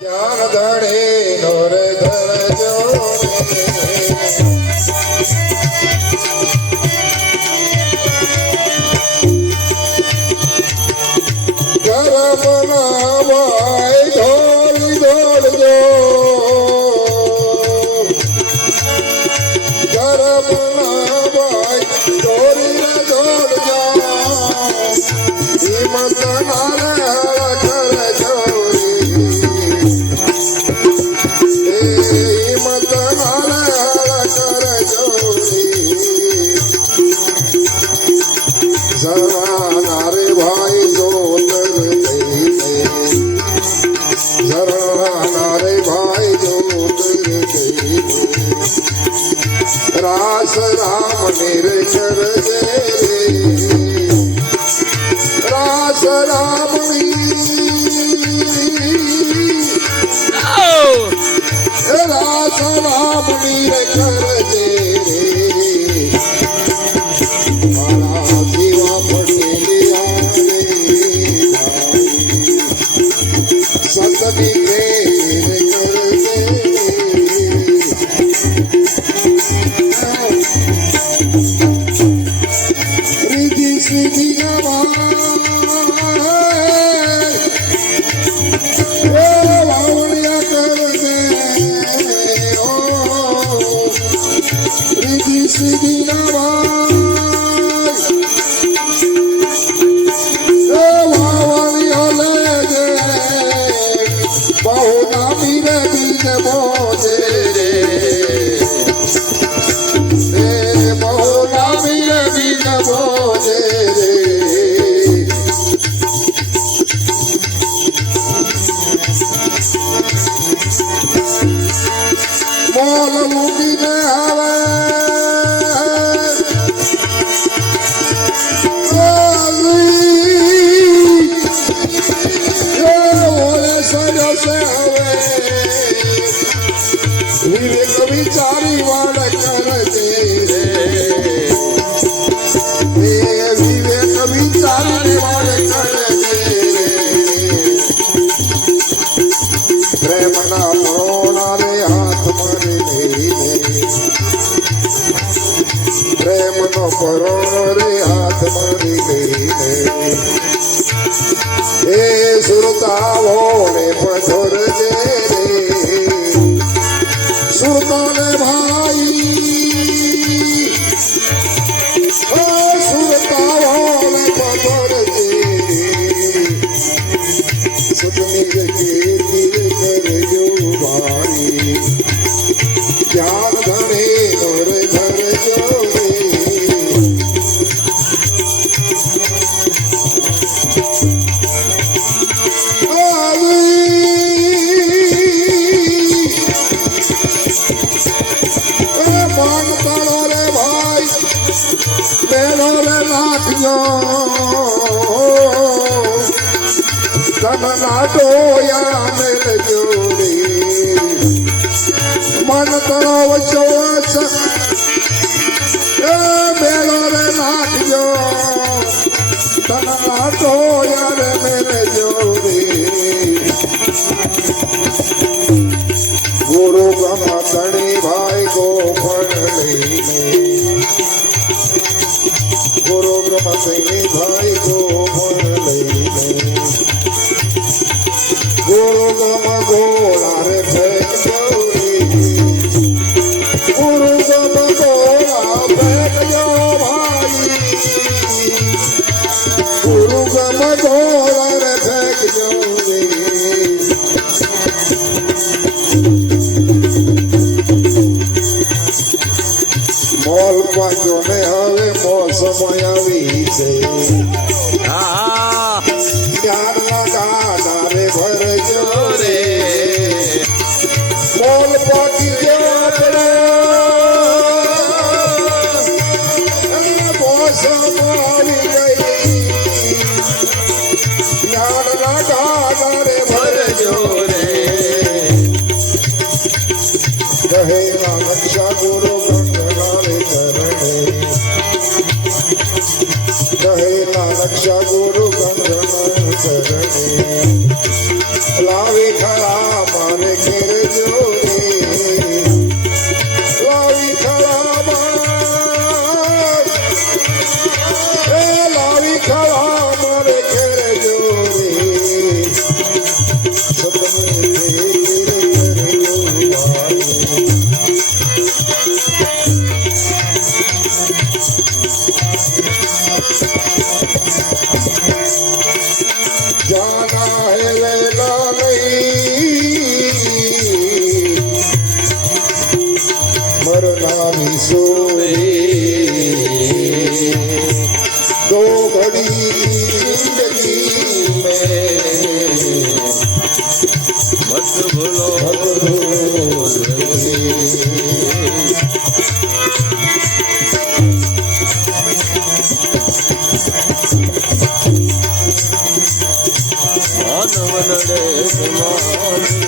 જ્ઞાન ધણે નોર ધરજો ગરમના ભાઈ ઢોળી ઢોળજો ગરમના ભાઈ ઢોળીને ઢોળજો હિંમત નારે નારે ભાઈ જોતર નારે ભાઈ જોતર રાસ રામ નિર્જર રાસ રામ રાસ રામ નિર્જર વિચારી વાળ કરજે વિવેક વિચારી વાળ કરજે પ્રેમના પરોણાને હાથ મળી પ્રેમનો પરોણો રે હાથ મળી એ સુરતાવો ને પધરજે સુરતાને ભાઈ સુરતાઓને પધરજે સુતની જગીર કરજો ભાઈ જ્ઞાન ધણે નોર ધરજો નાટોયા મેલજો રે મન તળાવ ચોસ મેળો રે નાખજો તન નાટોયા રે મેલજો રે ગુરુ ગમા તણી ભાઈ ગોપણ લઈને ગુરુ બ્રહ્મ તણી ભાઈ ગોપણ લઈને ગુરુ ગમ ગોળા રે ફેંકજો ગુરુ ગમ ગોળા ફેંકજો ભાઈ ગુરુ ગમ ગોળા રે ફેંકજો મોલ પાંચો ને હવે મોસમ આવી છે જ્ઞાનના ગાડા રે ભરજો રે મોલ પાકી ગયો મોસમ આવી ગઈ જ્ઞાનના ગાડા રે ભરજો રે કહેલા રક્ષા ગુરુ કહેલા રક્ષા ગુરુ ગંગન કરણે લાવે ખરા जाना है लैला नहीं मरना भी सोए दो घड़ी जिंदगी में મત ભૂલો मत भूल